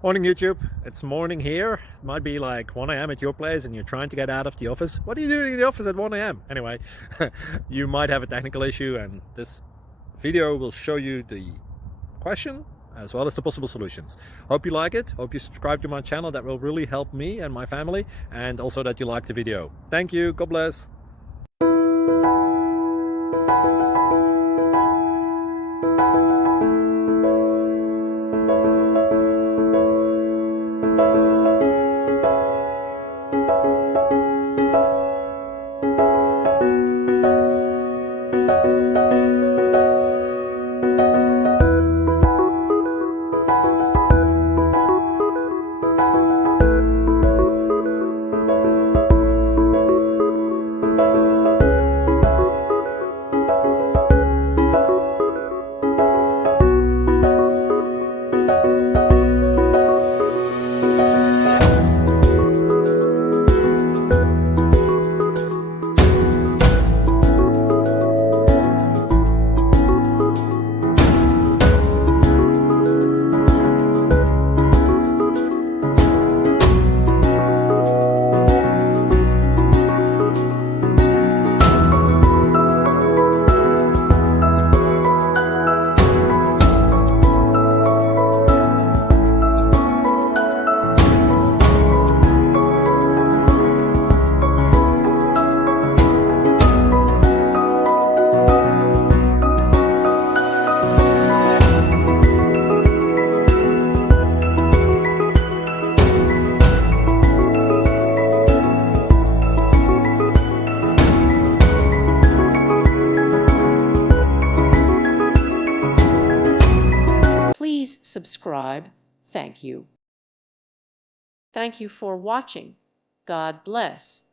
Morning YouTube, it's morning here. It might be like 1 a.m. at your place and you're trying to get out of the office. What are you doing in the office at 1 a.m? Anyway, you might have a technical issue and this video will show you the question as well as the possible solutions. Hope you like it, hope you subscribe to my channel. That will really help me and my family, and also that you like the video. Thank you, God bless. Please subscribe. Thank you. Thank you for watching. God bless.